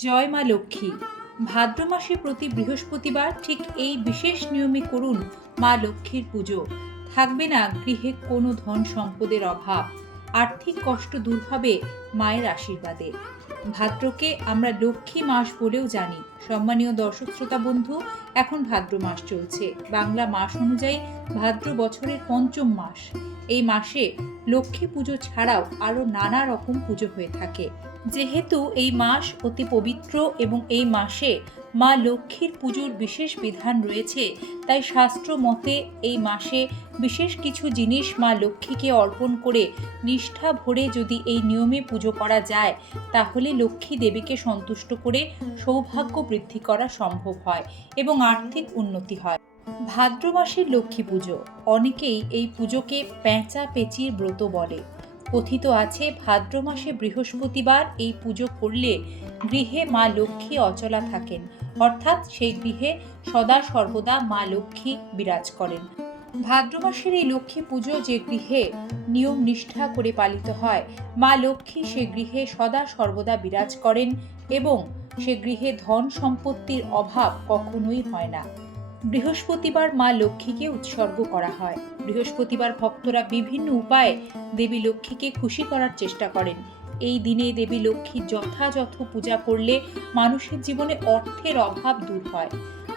জয় মা লক্ষ্মী। ভাদ্র মাসে প্রতি বৃহস্পতিবার ঠিক এই বিশেষ নিয়মে করুন মা লক্ষ্মীর পুজো। থাকবে না গৃহে কোনো ধন সম্পদের অভাব। আর্থিক কষ্ট দূর হবে মায়ের আশীর্বাদে। ভাদ্রকে আমরা লক্ষ্মী মাস বলেও জানি। সম্মানীয় দর্শক শ্রোতা বন্ধু, এখন ভাদ্র মাস চলছে। বাংলা মাস অনুযায়ী ভাদ্র বছরের পঞ্চম মাস। এই মাসে লক্ষ্মী পুজো ছাড়াও আরও নানা রকম পুজো হয়ে থাকে। যেহেতু এই মাস অতি পবিত্র এবং এই মাসে মা লক্ষ্মীর পুজোর বিশেষ বিধান রয়েছে, তাই শাস্ত্র মতে এই মাসে বিশেষ কিছু জিনিস মা লক্ষ্মীকে অর্পণ করে নিষ্ঠা ভরে যদি এই নিয়মে পুজো করা যায়, তাহলে লক্ষ্মী দেবীকে সন্তুষ্ট করে সৌভাগ্য বৃদ্ধি করা সম্ভব হয় এবং আর্থিক উন্নতি হয়। ভাদ্র মাসের লক্ষ্মী পুজো, অনেকেই এই পুজোকে পেঁচা পেঁচির ব্রত বলে। কথিত আছে, ভাদ্র মাসে বৃহস্পতিবার এই পুজো করলে গৃহে মা লক্ষ্মী অচলা থাকেন। অর্থাৎ সেই গৃহে সদা সর্বদা মা লক্ষ্মী বিরাজ করেন। ভাদ্র মাসের এই লক্ষ্মী পুজো যে গৃহে নিয়ম নিষ্ঠা করে পালিত হয়, মা লক্ষ্মী সে গৃহে সদা সর্বদা বিরাজ করেন এবং সে গৃহে ধন সম্পত্তির অভাব কখনোই হয় না। বৃহস্পতিবার মা লক্ষ্মীকে উৎসর্গ করা হয়। বৃহস্পতিবার ভক্তরা বিভিন্ন উপায়ে দেবী লক্ষ্মীকে খুশি করার চেষ্টা করেন। এই দিনে দেবী লক্ষ্মীর যথাযথ পূজা করলে মানুষের জীবনে অর্থের অভাব দূর হয়।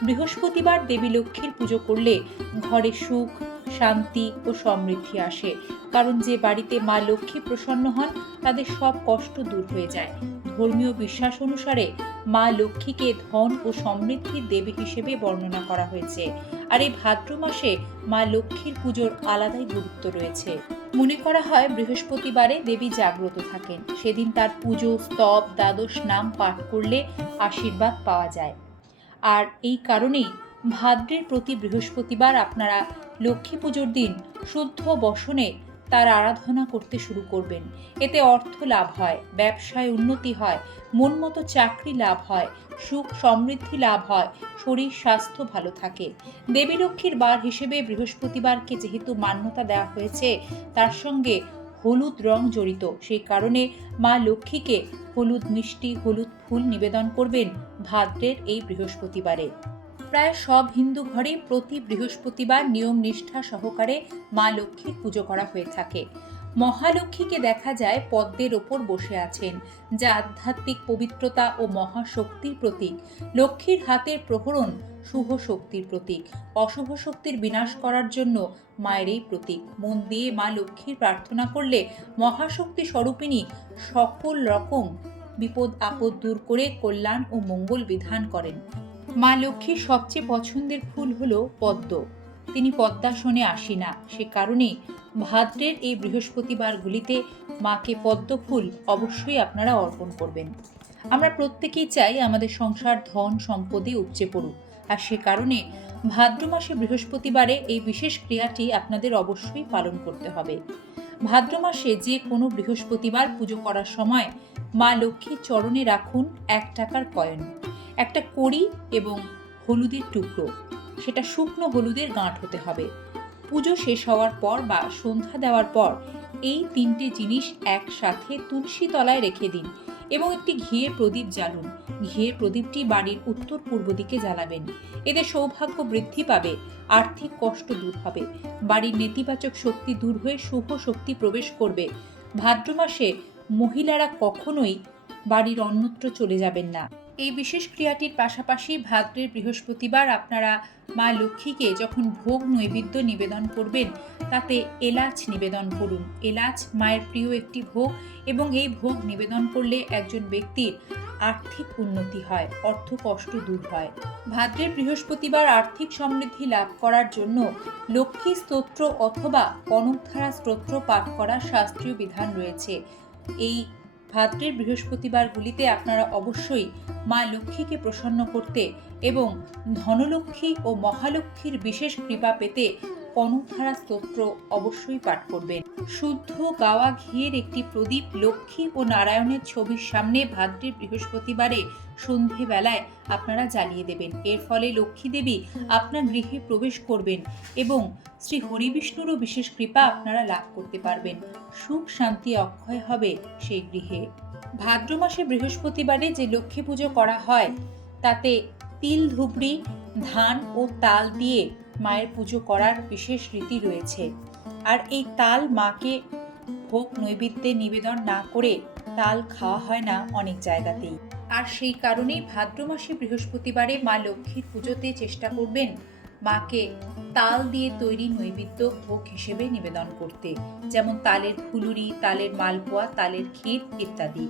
বৃহস্পতিবার দেবী লক্ষ্মীর পুজো করলে ঘরে সুখ, শান্তি ও সমৃদ্ধি আসে। কারণ যে বাড়িতে মা লক্ষ্মী প্রসন্ন হন, তাদের সব কষ্ট দূর হয়ে যায়। ধর্মীয় বিশ্বাস অনুসারে মা লক্ষ্মীকে ধন ও সমৃদ্ধির দেবী হিসেবে বর্ণনা করা হয়েছে। আর এই ভাদ্র মাসে মা লক্ষ্মীর পুজোর আলাদাই গুরুত্ব রয়েছে। মনে করা হয় বৃহস্পতিবারে দেবী জাগ্রত থাকেন। সেদিন তার পুজো, স্তব, দ্বাদশ নাম পাঠ করলে আশীর্বাদ পাওয়া যায়। আর এই কারণেই ভাদ্রের প্রতি বৃহস্পতিবার আপনারা লক্ষ্মী পুজোর দিন শুদ্ধ বসনে তার আরাধনা করতে শুরু করবেন। এতে অর্থ লাভ হয়, ব্যবসায় উন্নতি হয়, মন মতো চাকরি লাভ হয়, সুখ সমৃদ্ধি লাভ হয়, শরীর স্বাস্থ্য ভালো থাকে। দেবী লক্ষ্মীর বার হিসেবে বৃহস্পতিবারকে যেহেতু মান্যতা দেওয়া হয়েছে, তার সঙ্গে হলুদ রং জড়িত। সেই কারণে মা লক্ষ্মীকে হলুদ মিষ্টি, হলুদ ফুল নিবেদন করবেন ভাদ্রের এই বৃহস্পতিবারে। প্রায় সব হিন্দু ঘরে প্রতি বৃহস্পতিবার নিয়ম নিষ্ঠা সহকারে মা লক্ষ্মীর পুজো করা হয়ে থাকে। মহালক্ষ্মীকে দেখা যায় পদ্মের ওপর বসে আছেন, যা আধ্যাত্মিক পবিত্রতা ও মহাশক্তির প্রতীক। লক্ষ্মীর হাতের প্রহরণ শুভ শক্তির প্রতীক। অশুভ শক্তির বিনাশ করার জন্য মায়ের এই প্রতীক। মন দিয়ে মা লক্ষ্মীর প্রার্থনা করলে মহাশক্তি স্বরূপিণী সকল রকম বিপদ আপদ দূর করে কল্যাণ ও মঙ্গল বিধান করেন। মা লক্ষ্মীর সবচেয়ে পছন্দের ফুল হলো পদ্ম। তিনি পদ্মাসনে আসি না। সে কারণেই ভাদ্রের এই বৃহস্পতিবারগুলিতে মাকে পদ্ম ফুল অবশ্যই আপনারা অর্পণ করবেন। আমরা প্রত্যেকেই চাই আমাদের সংসার ধন সম্পদে উপচে পড়ুক। আর সে কারণে ভাদ্র মাসে বৃহস্পতিবারে এই বিশেষ ক্রিয়াটি আপনাদের অবশ্যই পালন করতে হবে। ভাদ্র মাসে যে কোনো বৃহস্পতিবার পুজো করার সময় মা লক্ষ্মীর চরণে রাখুন এক টাকার কয়েন। একটা কড়ি এবং হলুদের টুকরো। সেটা শুকনো হলুদের গাঁট হতে হবে। পুজো শেষ হওয়ার পর বা সন্ধ্যা দেওয়ার পর এই তিনটে জিনিস একসাথে তুলসী তলায় রেখে দিন এবং একটি ঘিয়ের প্রদীপ জ্বালুন। ঘিয়ের প্রদীপটি বাড়ির উত্তর পূর্ব দিকে জ্বালাবেন। এতে সৌভাগ্য বৃদ্ধি পাবে, আর্থিক কষ্ট দূর হবে, বাড়ির নেতিবাচক শক্তি দূর হয়ে শুভ শক্তি প্রবেশ করবে। ভাদ্র মাসে মহিলারা কখনোই বাড়ির অন্যত্র চলে যাবেন না। এই বিশেষ ক্রিয়াটির পাশাপাশি ভাদ্রের বৃহস্পতিবার আপনারা মা লক্ষ্মীকে যখন ভোগ নৈবেদ্য নিবেদন করবেন, তাতে এলাচ নিবেদন করুন। এলাচ মায়ের প্রিয় একটি ভোগ এবং এই ভোগ নিবেদন করলে একজন ব্যক্তির আর্থিক উন্নতি হয়, অর্থ কষ্ট দূর হয়। ভাদ্রের বৃহস্পতিবার আর্থিক সমৃদ্ধি লাভ করার জন্য লক্ষ্মী স্তোত্র অথবা কনকধারা স্তোত্র পাঠ করার শাস্ত্রীয় বিধান রয়েছে। এই ভাদ্রের বৃহস্পতিবারগুলিতে আপনারা অবশ্যই মা লক্ষ্মীকে প্রসন্ন করতে এবং ধনলক্ষ্মী ও মহালক্ষ্মীর বিশেষ কৃপা পেতে কনকধারা স্তোত্র অবশ্যই পাঠ করবেন। শুদ্ধ গাওয়া ঘিয়ের একটি প্রদীপ লক্ষ্মী ও নারায়ণের ছবির সামনে ভাদ্রের বৃহস্পতিবারে সন্ধেবেলায় আপনারা জ্বালিয়ে দেবেন। এর ফলে লক্ষ্মী দেবী আপনার গৃহে প্রবেশ করবেন এবং শ্রী হরিবিষ্ণুরও বিশেষ কৃপা আপনারা লাভ করতে পারবেন। সুখ, শান্তি, অক্ষয় হবে সেই গৃহে। ভাদ্র মাসে বৃহস্পতিবারে যে লক্ষ্মী পুজো করা হয়, তাতে তিল ধুবড়ি ধান ও তাল দিয়ে মায়ের পুজো করার বিশেষ রীতি রয়েছে। আর এই তাল মাকে ভোগ নৈবেদ্যে নিবেদন না করে তাল খাওয়া হয় না অনেক জায়গাতেই। আর সেই কারণেই ভাদ্র মাসে বৃহস্পতিবারে মা লক্ষ্মীর পুজোতে চেষ্টা করবেন মাকে তাল দিয়ে তৈরি নৈবেদ্য ভোগ হিসেবে নিবেদন করতে। যেমন তালের ফুলুরি, তালের মালপোয়া, তালের ক্ষীর ইত্যাদি।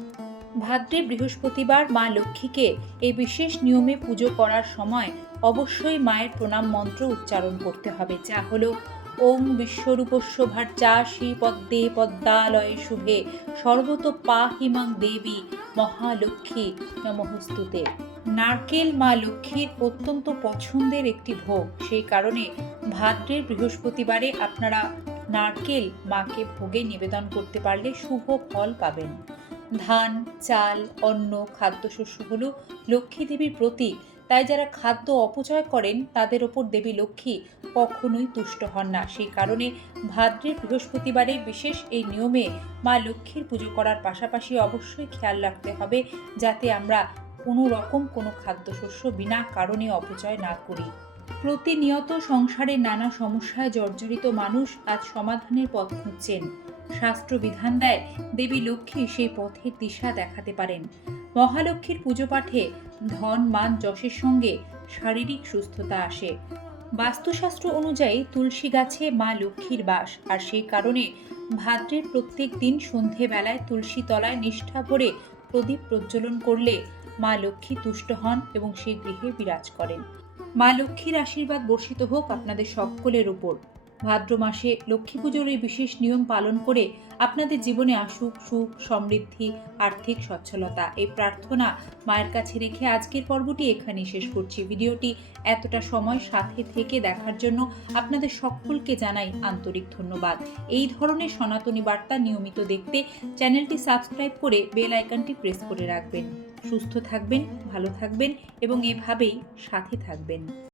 ভাদ্রে বৃহস্পতিবার মা লক্ষ্মীকে এই বিশেষ নিয়মে পুজো করার সময় অবশ্যই মায়ের প্রণাম মন্ত্র উচ্চারণ করতে হবে, যা হলো ওম বিশ্বরূপস্য ভার্যা শ্রী পদ্মে পদ্মালয়ে শুভে। সর্বত পাহিমাং দেবী মহালক্ষ্মী নমস্তুতে। নারকেল মা লক্ষ্মীর অত্যন্ত পছন্দের একটি ভোগ। সেই কারণে ভাদ্রের বৃহস্পতিবারে আপনারা নারকেল মাকে ভোগে নিবেদন করতে পারলে শুভ ফল পাবেন। ধান, চাল, অন্ন, খাদ্যশস্য হলো লক্ষ্মী দেবীর প্রতীক। তাই যারা খাদ্য অপচয় করেন, তাদের ওপর দেবী লক্ষ্মী কখনোই তুষ্ট হন না। সেই কারণে ভাদ্রের বৃহস্পতিবারে বিশেষ এই নিয়মে মা লক্ষ্মীর পুজো করার পাশাপাশি অবশ্যই খেয়াল রাখতে হবে, যাতে আমরা কোনো রকম কোনো খাদ্যশস্য বিনা কারণে অপচয় না করি। প্রতিনিয়ত সংসারে নানা সমস্যায় জর্জরিত মানুষ আজ সমাধানের পথ খুঁজছেন। শাস্ত্র বিধান দেয়, দেবী লক্ষ্মী সেই পথের দিশা দেখাতে পারেন। মহালক্ষ্মীর পুজো পাঠে ধন, মান, যশের সঙ্গে শারীরিক সুস্থতা আসে। বাস্তুশাস্ত্র অনুযায়ী তুলসী গাছে মা লক্ষ্মীর বাস, আর সেই কারণে ভাদ্রের প্রত্যেক দিন সন্ধেবেলায় তুলসী তলায় নিষ্ঠা ভরে প্রদীপ প্রজ্বলন করলে মা লক্ষ্মী তুষ্ট হন এবং সেই গৃহে বিরাজ করেন। মা লক্ষ্মীর আশীর্বাদ বর্ষিত হোক আপনাদের সকলের উপর। ভাদ্র মাসে লক্ষ্মী পুজোর এই বিশেষ নিয়ম পালন করে আপনাদের জীবনে আসুক সুখ, সমৃদ্ধি, আর্থিক সচ্ছলতা এই প্রার্থনা মায়ের কাছে রেখে আজকের পর্বটি এখানেই শেষ করছি। ভিডিওটি এতটা সময় সাথে থেকে দেখার জন্য আপনাদের সকলকে জানাই আন্তরিক ধন্যবাদ। এই ধরনের সনাতনী বার্তা নিয়মিত দেখতে চ্যানেলটি সাবস্ক্রাইব করে বেল আইকনটি প্রেস করে রাখবেন। সুস্থ থাকবেন, ভালো থাকবেন এবং এভাবেই সাথে থাকবেন।